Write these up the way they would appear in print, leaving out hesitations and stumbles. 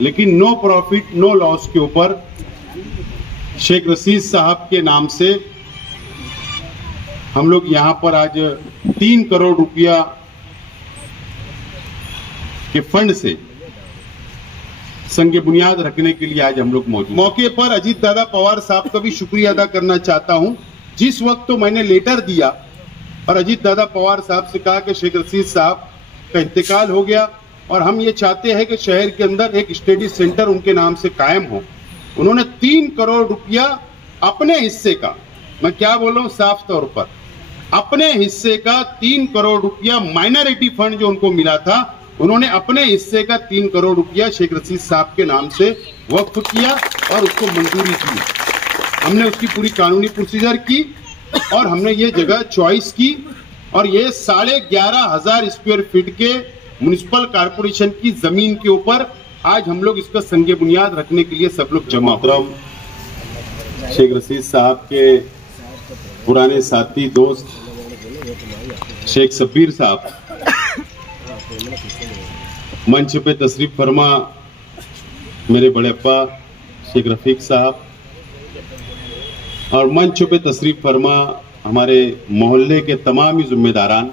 लेकिन no profit no loss के ऊपर शेख रशीद साहब के नाम से हम लोग यहाँ पर आज 3 करोड़ रुपया के फंड से संग बुनियाद रखने के लिए आज हम लोग मौजूद। मौके पर अजीत दादा पवार साहब का भी शुक्रिया अदा करना चाहता हूं। जिस वक्त तो मैंने लेटर दिया और अजीत दादा पवार साहब से कहा कि शेख रशीद साहब का इंतकाल हो गया और हम ये चाहते हैं कि शहर के अंदर एक स्टडी सेंटर उनके नाम से कायम हो, उन्होंने 3 करोड़ रुपया अपने हिस्से का, मैं क्या बोल रहा हूं साफ तौर पर, अपने हिस्से का 3 करोड़ रुपया माइनॉरिटी फंड जो उनको मिला था, उन्होंने अपने हिस्से का 3 करोड़ रुपया शेख रशीद साहब के नाम से वक्फ किया और उसको मंजूरी दी। हमने उसकी पूरी कानूनी प्रोसीजर की और हमने ये जगह चॉइस की और ये 11,500 स्क्वायर फीट के म्युनिसिपल कॉर्पोरेशन की जमीन के ऊपर आज हम लोग इसका संगे बुनियाद रखने के लिए सब लोग जमा हुए। शेख रशीद साहब के पुराने साथी दोस्त शेख शब्बीर साहब मंच पे तशरीफ फरमा, मेरे बड़े अब्बा शेख रफीक साहब, और मंच पे तशरीफ फरमा हमारे मोहल्ले के तमाम ही जिम्मेदारान,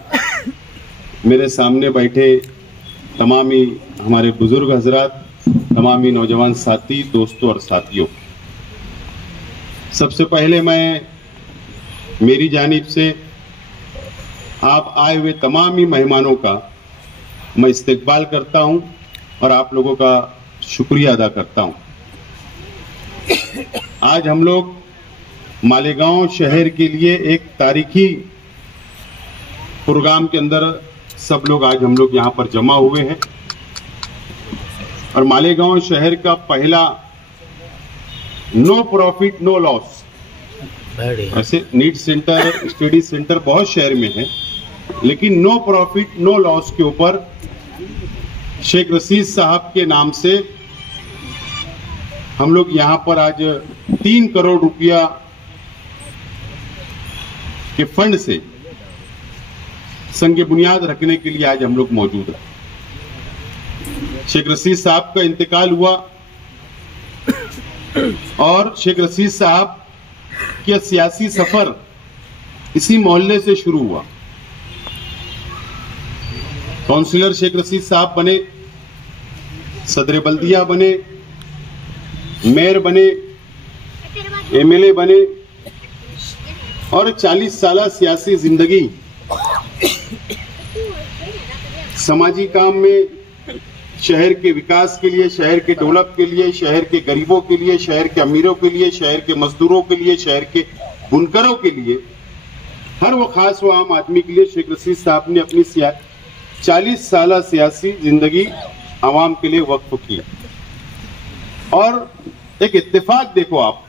मेरे सामने बैठे तमाम ही हमारे बुजुर्ग हजरात, तमाम ही नौजवान साथी दोस्तों और साथियों, सबसे पहले मैं मेरी जानिब से आप आए हुए तमाम ही मेहमानों का मैं इस्तकबाल करता हूं और आप लोगों का शुक्रिया अदा करता हूं। आज हम लोग मालेगांव शहर के लिए एक तारीखी प्रोग्राम के अंदर सब लोग आज हम लोग यहां पर जमा हुए हैं और मालेगांव शहर का पहला नो प्रॉफिट नो लॉस, ऐसे नीट सेंटर स्टडी सेंटर बहुत शहर में है, लेकिन नो प्रॉफिट नो लॉस के ऊपर शेख रशीद साहब के नाम से हम लोग यहां पर आज 3 करोड़ रुपया के फंड से संग बुनियाद रखने के लिए आज हम लोग मौजूद हैं। शेख रशीद साहब का इंतकाल हुआ और शेख रशीद साहब का सियासी सफर इसी मोहल्ले से शुरू हुआ। काउंसिलर शेख रशीद साहब बने, सदर बल्दिया बने, मेयर बने, एमएलए बने और 40 साल सियासी जिंदगी समाजी काम में, शहर के विकास के लिए, शहर के डेवलप के लिए, शहर के गरीबों के लिए, शहर के अमीरों के लिए, शहर के मजदूरों के लिए, शहर के बुनकरों के लिए, हर वो खास वो आम आदमी के लिए शेख रशीद साहब ने अपनी 40 साल सियासी जिंदगी आवाम के लिए वक्फ की। और एक इत्तेफाक देखो आप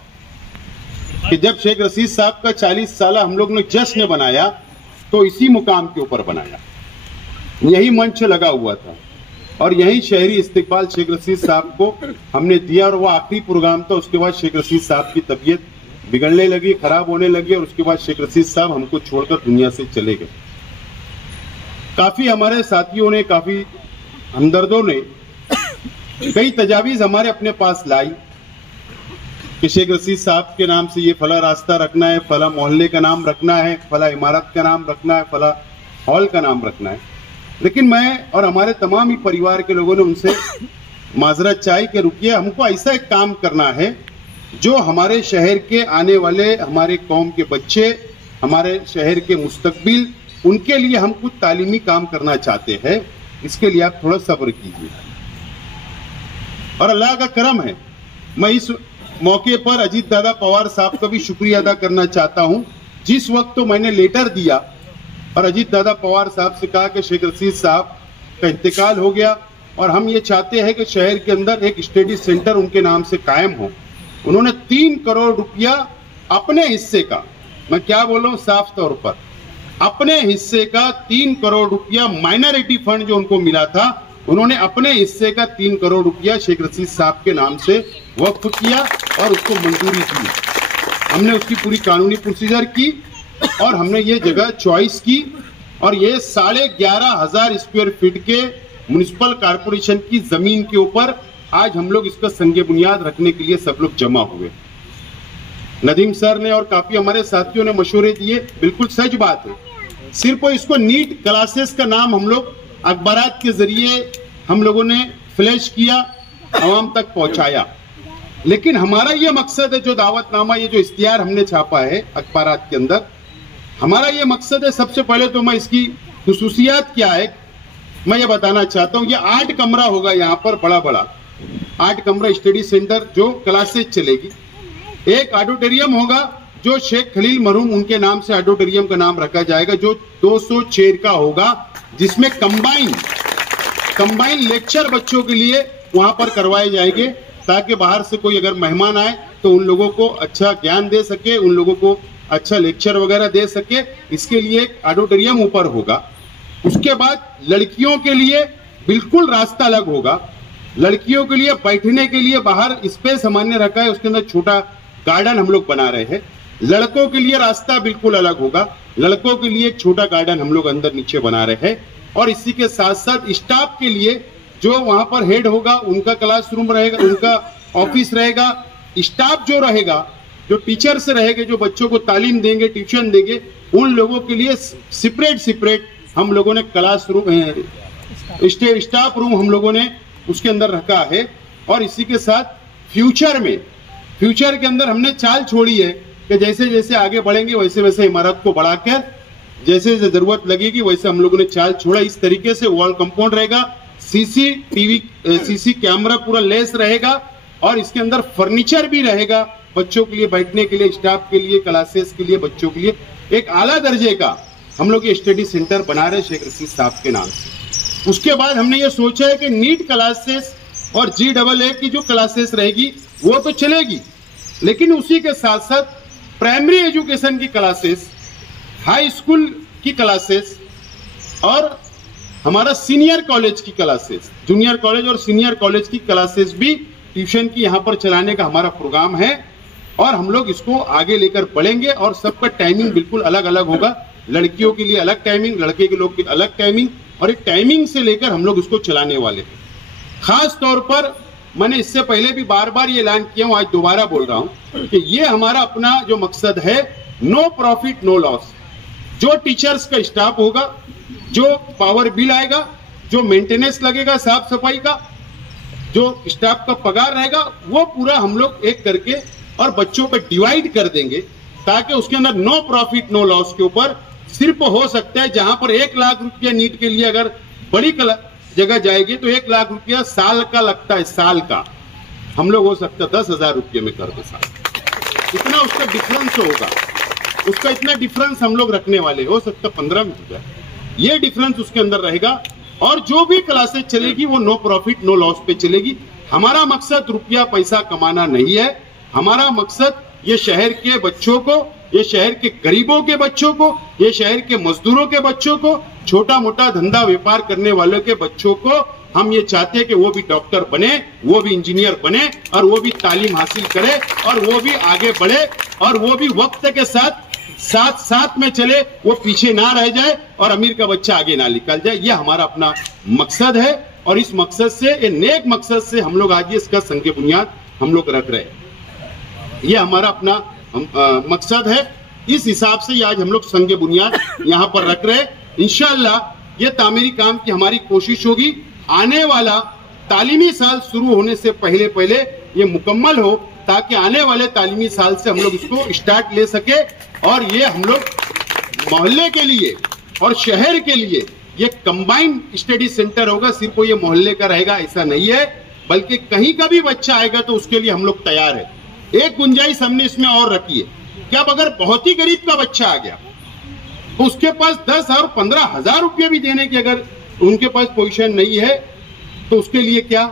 कि जब शेख रशीद साहब का 40 साल हम लोग ने जश्न बनाया तो इसी मुकाम के ऊपर बनाया, यही मंच लगा हुआ था और यही शहरी इस्तकबाल शेख रशीद साहब को हमने दिया और वो आखिरी प्रोग्राम था। उसके बाद शेख रशीद साहब की तबीयत बिगड़ने लगी, खराब होने लगी और उसके बाद शेख रशीद साहब हमको छोड़कर दुनिया से चले गए। काफी हमारे साथियों ने, काफी हमदर्दों ने कई तजावीज हमारे अपने पास लाई कि शेख रशीद साहब के नाम से ये फला रास्ता रखना है, फला मोहल्ले का नाम रखना है, फला इमारत का नाम रखना है, फला हॉल का नाम रखना है। लेकिन मैं और हमारे तमाम ही परिवार के लोगों ने उनसे माजरत चाही कि रुकिए, हमको ऐसा एक काम करना है जो हमारे शहर के आने वाले, हमारे कौम के बच्चे, हमारे शहर के मुस्तकबिल, उनके लिए हम कुछ तालीमी काम करना चाहते हैं। इसके लिए आप थोड़ा सब्र कीजिए और अल्लाह का करम है। मैं इस मौके पर अजीत दादा पवार साहब का भी शुक्रिया अदा करना चाहता हूं। जिस वक्त तो मैंने लेटर दिया और अजीत दादा पवार साहब से कहा कि शेख रशीद साहब का इंतकाल हो गया और हम ये चाहते हैं कि शहर के अंदर एक स्टडी सेंटर उनके नाम से कायम हो, उन्होंने 3 करोड़ रुपया अपने हिस्से का, मैं क्या बोल रहा हूं साफ तौर पर, अपने हिस्से का 3 करोड़ रुपया माइनॉरिटी फंड जो उनको मिला था, उन्होंने अपने हिस्से का 3 करोड़ रुपया शेख रशीद साहब के नाम से वक्फ किया और उसको मंजूरी दी। हमने उसकी पूरी कानूनी प्रोसीजर की और हमने ये जगह चॉइस की और ये 11,500 स्क्वायर फीट के म्युनिसिपल कॉर्पोरेशन की जमीन के ऊपर आज हम लोग इसका संगे बुनियाद रखने के लिए सब लोग जमा हुए। नदीम सर ने और काफी हमारे साथियों ने मशवरे दिए, बिल्कुल सच बात है। सिर्फ इसको नीट क्लासेस का नाम हम लोग अखबारात के जरिए हम लोगों ने फ्लैश किया, आवाम तक पहुंचाया, लेकिन हमारा ये मकसद है, जो दावतनामा, ये जो इश्तिहार हमने छापा है अखबारात के अंदर, हमारा ये मकसद है। सबसे पहले तो मैं इसकी खुसूसियात क्या है मैं ये बताना चाहता हूँ। ये 8 कमरा होगा, यहाँ पर बड़ा बड़ा 8 कमरा स्टडी सेंटर जो क्लासेस चलेगी। एक ऑडिटोरियम होगा जो शेख खलील मरहूम उनके नाम से ऑडिटोरियम का नाम रखा जाएगा, जो 200 चेयर का होगा, जिसमें कंबाइन लेक्चर बच्चों के लिए वहां पर करवाए जाएंगे, ताकि बाहर से कोई अगर मेहमान आए तो उन लोगों को अच्छा ज्ञान दे सके, उन लोगों को अच्छा लेक्चर वगैरह दे सके। इसके लिए एक ऑडिटोरियम ऊपर होगा। उसके बाद लड़कियों के लिए बिल्कुल रास्ता अलग होगा। लड़कियों के लिए बैठने के लिए बाहर स्पेस हमने रखा है, उसके अंदर छोटा गार्डन हम लोग बना रहे हैं। लड़कों के लिए रास्ता बिल्कुल अलग होगा। लड़कों के लिए एक छोटा गार्डन हम लोग अंदर नीचे बना रहे हैं। और इसी के साथ साथ स्टाफ के लिए जो वहां पर हेड होगा, उनका क्लासरूम रहेगा, उनका ऑफिस रहेगा। स्टाफ जो रहेगा, जो टीचर्स रहेंगे, जो बच्चों को तालीम देंगे, ट्यूशन देंगे, उन लोगों के लिए सेपरेट हम लोगों ने क्लासरूम, स्टाफ रूम हम लोगों ने उसके अंदर रखा है। और इसी के साथ फ्यूचर के अंदर हमने चाल छोड़ी है कि जैसे जैसे आगे बढ़ेंगे वैसे वैसे इमारत को बढ़ाकर जैसे जैसे जरूरत लगेगी वैसे हम लोगों ने चाल छोड़ा। इस तरीके से वॉल कंपाउंड रहेगा, सीसी कैमरा पूरा लेस रहेगा, और इसके अंदर फर्नीचर भी रहेगा बच्चों के लिए बैठने के लिए, स्टाफ के लिए, क्लासेस के लिए, बच्चों के लिए। एक आला दर्जे का हम लोग ये स्टडी सेंटर बना रहे शेख रशीद साहब के नाम से। उसके बाद हमने ये सोचा है कि नीट क्लासेस और GAA की जो क्लासेस रहेगी वो तो चलेगी, लेकिन उसी के साथ साथ प्राइमरी एजुकेशन की क्लासेस, हाई स्कूल की क्लासेस और हमारा सीनियर कॉलेज की क्लासेस, जूनियर कॉलेज और सीनियर कॉलेज की क्लासेस भी ट्यूशन की यहाँ पर चलाने का हमारा प्रोग्राम है। और हम लोग इसको आगे लेकर बढ़ेंगे और सबका टाइमिंग बिल्कुल अलग अलग होगा। लड़कियों के लिए अलग टाइमिंग, लड़के के लोग की अलग टाइमिंग, और एक टाइमिंग से लेकर हम लोग इसको चलाने वाले हैं। खास तौर पर मैंने इससे पहले भी बार बार ये ऐलान किया हूं, आज दोबारा बोल रहा हूं कि ये हमारा अपना जो मकसद है, नो प्रॉफिट नो लॉस। जो टीचर्स का स्टाफ होगा, जो पावर बिल आएगा, जो मेंटेनेंस लगेगा, साफ सफाई का, जो स्टाफ का पगार रहेगा, वो पूरा हम लोग एक करके और बच्चों पे डिवाइड कर देंगे, ताकि उसके अंदर नो प्रॉफिट नो लॉस के ऊपर सिर्फ हो सकता है जहां पर 1 लाख रुपया नीट के लिए अगर बड़ी जगह जाएगी तो 1 लाख रुपया साल का लगता है, साल का। हम लोग हो सकता है 10,000 रुपये में कर दे साल। इतना उसका डिफरेंस होगा, उसका इतना डिफरेंस हम लोग रखने वाले, हो सकता 15 में हो जाए। ये डिफरेंस उसके अंदर रहेगा। और जो भी क्लासेस चलेगी वो नो प्रॉफिट नो लॉस पे चलेगी। हमारा मकसद रुपया पैसा कमाना नहीं है। हमारा मकसद ये शहर के बच्चों को, ये शहर के गरीबों के बच्चों को, ये शहर के मजदूरों के बच्चों को, छोटा मोटा धंधा व्यापार करने वालों के बच्चों को हम ये चाहते हैं कि वो भी डॉक्टर बने, वो भी इंजीनियर बने, और वो भी तालीम हासिल करे, और वो भी आगे बढ़े, और वो भी वक्त के साथ साथ में चले, वो पीछे ना रह जाए और अमीर का बच्चा आगे ना निकल जाए। ये हमारा अपना मकसद है। और इस मकसद से, ये नेक मकसद से हम लोग आज इसका संग बुनियाद हम लोग रख रहे हैं। ये हमारा अपना मकसद है। इस हिसाब से आज हम लोग संग बुनियाद यहाँ पर रख रहे हैं। इंशाअल्लाह ये तामीरी काम की हमारी कोशिश होगी, आने वाला तालीमी साल शुरू होने से पहले ये मुकम्मल हो, ताकि आने वाले तालीमी साल से हम लोग इसको स्टार्ट ले सके। और ये हम लोग मोहल्ले के लिए और शहर के लिए ये कंबाइंड स्टडी सेंटर होगा। सिर्फ ये मोहल्ले का रहेगा ऐसा नहीं है, बल्कि कहीं का भी बच्चा आएगा तो उसके लिए हम लोग तैयार है। एक गुंजाइश हमने इसमें और रखी है कि अब अगर बहुत ही गरीब का बच्चा आ गया तो उसके पास 10 और 15 हजार रुपये भी देने की अगर उनके पास पोजीशन नहीं है तो उसके लिए क्या,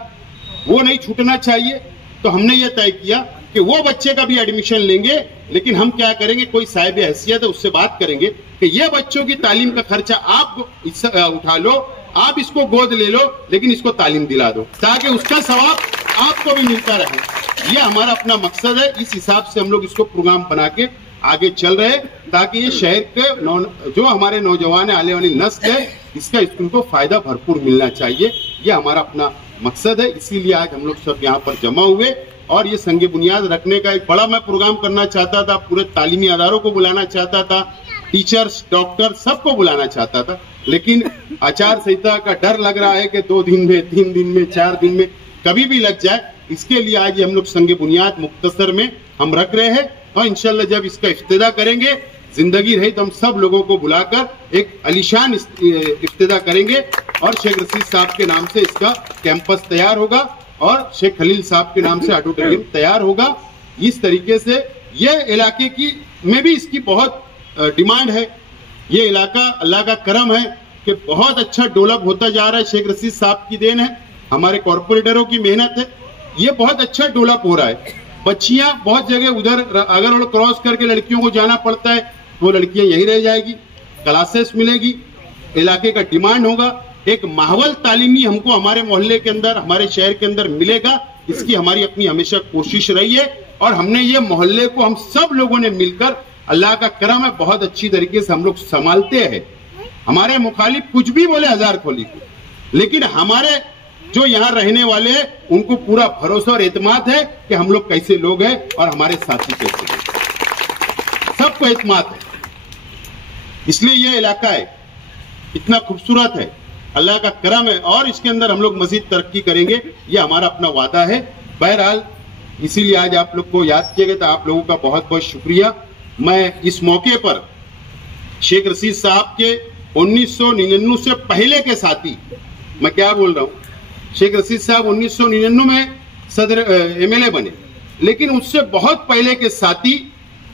वो नहीं छूटना चाहिए। तो हमने ये तय किया कि वो बच्चे का भी एडमिशन लेंगे, लेकिन हम क्या करेंगे, कोई साहिब हैसियत है उससे बात करेंगे कि ये बच्चों की तालीम का खर्चा आप उठा लो, आप इसको गोद ले लो, लेकिन इसको तालीम दिला दो, ताकि उसका सवाब आपको भी मिलता रहे। ये हमारा अपना मकसद है। इस हिसाब से हम लोग इसको प्रोग्राम बना के आगे चल रहे, ताकि ये शहर के जो हमारे नौजवान आने वाली नस्ल है, इसका स्कूल को फायदा भरपूर मिलना चाहिए। ये हमारा अपना मकसद है, इसीलिए आज हम लोग सब यहाँ पर जमा हुए और ये संग बुनियाद रखने का एक बड़ा मैं प्रोग्राम करना चाहता था। पूरे तालीमी अदारों को बुलाना चाहता था, टीचर्स, डॉक्टर, सबको बुलाना चाहता था, लेकिन आचार संहिता का डर लग रहा है कि 2 दिन में, 3 दिन में, 4 दिन में कभी भी लग जाए। इसके लिए आज हम लोग संग बुनियाद मुख्तसर में हम रख रहे हैं और इंशाल्लाह जब इसका इफ्तिदा करेंगे, जिंदगी रही तो हम सब लोगों को बुलाकर एक अलीशान इफ्तिदा करेंगे और शेख रशीद साहब के नाम से इसका कैंपस तैयार होगा और शेख खलील साहब के नाम से ऑडिटोरियम तैयार होगा। इस तरीके से ये इलाके की में भी इसकी बहुत डिमांड है। ये इलाका अल्लाह का करम है कि बहुत अच्छा डेवलप होता जा रहा है। शेख रशीद साहब की देन है, हमारे कॉर्पोरेटरों की मेहनत है, ये बहुत अच्छा डेवलप हो रहा है। बच्चियां बहुत जगह उधर अगर रोड क्रॉस करके लड़कियों को जाना पड़ता है, वो लड़कियां यहीं रह जाएगी, क्लासेस मिलेगी, इलाके का डिमांड होगा, एक माहौल तालीमी हमको हमारे मोहल्ले के अंदर, हमारे शहर के अंदर मिलेगा। इसकी हमारी अपनी हमेशा कोशिश रही है और हमने ये मोहल्ले को हम सब लोगों ने मिलकर, अल्लाह का करम है, बहुत अच्छी तरीके से हम लोग संभालते हैं। हमारे मुखालिफ कुछ भी बोले हजार खोली को, लेकिन हमारे जो यहाँ रहने वाले हैं उनको पूरा भरोसा और एतमाद है कि हम लोग कैसे लोग हैं और हमारे साथी कैसे लोग, सबको एतमाद है। इसलिए ये इलाका है इतना खूबसूरत है, अल्लाह का करम है और इसके अंदर हम लोग मजीद तरक्की करेंगे, ये हमारा अपना वादा है। बहरहाल इसीलिए आज आप लोग को याद किया गया था, आप लोगों का बहुत बहुत शुक्रिया। मैं इस मौके पर शेख रशीद साहब के 1999 से पहले के साथी, मैं क्या बोल रहा हूँ, शेख रशीद साहब 1999 में सदर एमएलए बने, लेकिन उससे बहुत पहले के साथी,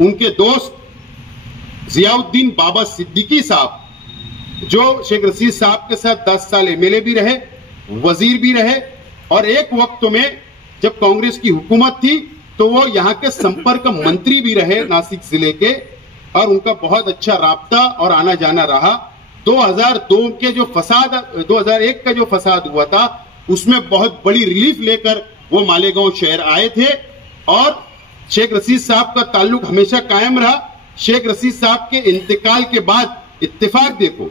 उनके दोस्त जियाउद्दीन बाबा सिद्दीकी साहब, जो शेख रशीद साहब के साथ 10 साल एमएलए भी रहे, वजीर भी रहे और एक वक्त में जब कांग्रेस की हुकूमत थी तो वो यहाँ के संपर्क मंत्री भी रहे नासिक जिले के, और उनका बहुत अच्छा राब्ता और आना जाना रहा। 2002 के जो फसाद, 2001 का जो फसाद हुआ था, उसमें बहुत बड़ी रिलीफ लेकर वो मालेगांव शहर आए थे और शेख रशीद साहब का ताल्लुक हमेशा कायम रहा। शेख रशीद साहब के इंतकाल के बाद इत्तेफाक देखो,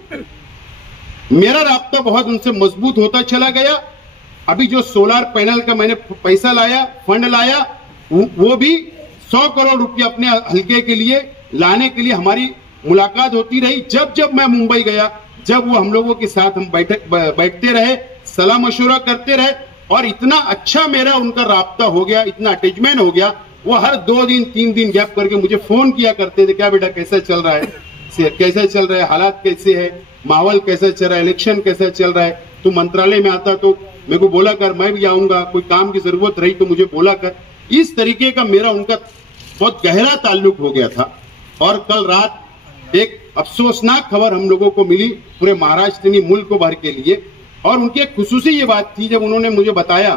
मेरा राब्ता बहुत उनसे मजबूत होता चला गया। अभी जो सोलर पैनल का मैंने पैसा लाया, फंड लाया, वो भी 100 करोड़ रुपया अपने हल्के के लिए लाने के लिए हमारी मुलाकात होती रही। जब जब मैं मुंबई गया, जब वो हम लोगों के साथ हम बैठते रहे, सलाह मशवरा करते रहे और इतना अच्छा मेरा उनका राब्ता हो गया, इतना अटैचमेंट हो गया। वो हर 2 दिन 3 दिन गैप करके मुझे फोन किया करते थे, क्या बेटा कैसा चल रहा है, कैसा चल रहा है, हालात कैसे है, माहौल कैसा चल रहा है, इलेक्शन कैसा चल रहा है, तू मंत्रालय में आता तो मेरे को बोला कर, मैं भी आऊंगा, कोई काम की जरूरत रही तो मुझे बोला कर। इस तरीके का मेरा उनका बहुत गहरा ताल्लुक हो गया था। और कल रात एक अफसोसनाक खबर हम लोगों को मिली पूरे महाराष्ट्र नहीं मुल्क भर के लिए, और उनकी एक खुसूसी ये बात थी जब उन्होंने मुझे बताया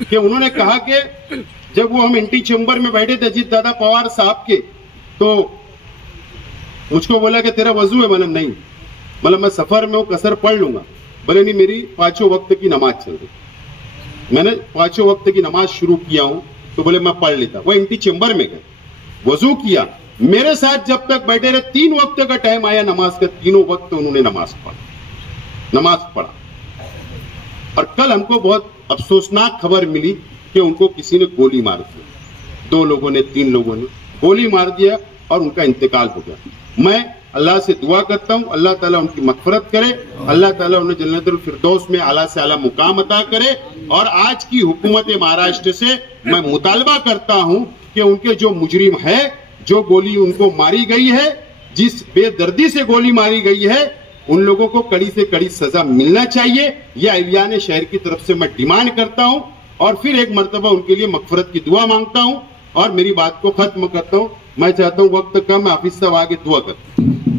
कि उन्होंने कहा कि जब वो हम एंटी चेंबर में बैठे थे अजीत दादा पवार साहब के, तो मुझको बोला कि तेरा वजू है? मैंने नहीं, मतलब मैं सफर में वो कसर पढ़ लूंगा। बोले नहीं, मेरी 5 वक्त की नमाज चल रही, मैंने 5 वक्त की नमाज शुरू किया हूं, तो बोले मैं पढ़ लेता। वो एंटी चेंबर में गए, वजू किया, मेरे साथ जब तक बैठे रहे, 3 वक्त का टाइम आया नमाज का, 3 वक्त उन्होंने नमाज पढ़ा। और कल हमको बहुत अफसोसनाक खबर मिली कि उनको किसी ने गोली मार दी, 2 लोगों ने, 3 लोगों ने गोली मार दिया और उनका इंतकाल हो गया। मैं अल्लाह से दुआ करता हूं, अल्लाह ताला उनकी मगफरत करे, अल्लाह ताला उन्हें जन्नतुल फिरदौस में आला से आला मुकाम अता करे। और आज की हुकूमत महाराष्ट्र से मैं मुतालबा करता हूं कि उनके जो मुजरिम है, जो गोली उनको मारी गई है, जिस बेदर्दी से गोली मारी गई है, उन लोगों को कड़ी से कड़ी सजा मिलना चाहिए। यह अहलियाने शहर की तरफ से मैं डिमांड करता हूं और फिर एक मर्तबा उनके लिए मगफरत की दुआ मांगता हूं और मेरी बात को खत्म करता हूं। मैं चाहता हूं, वक्त कम, हाफिज साहब आगे दुआ करते हैं।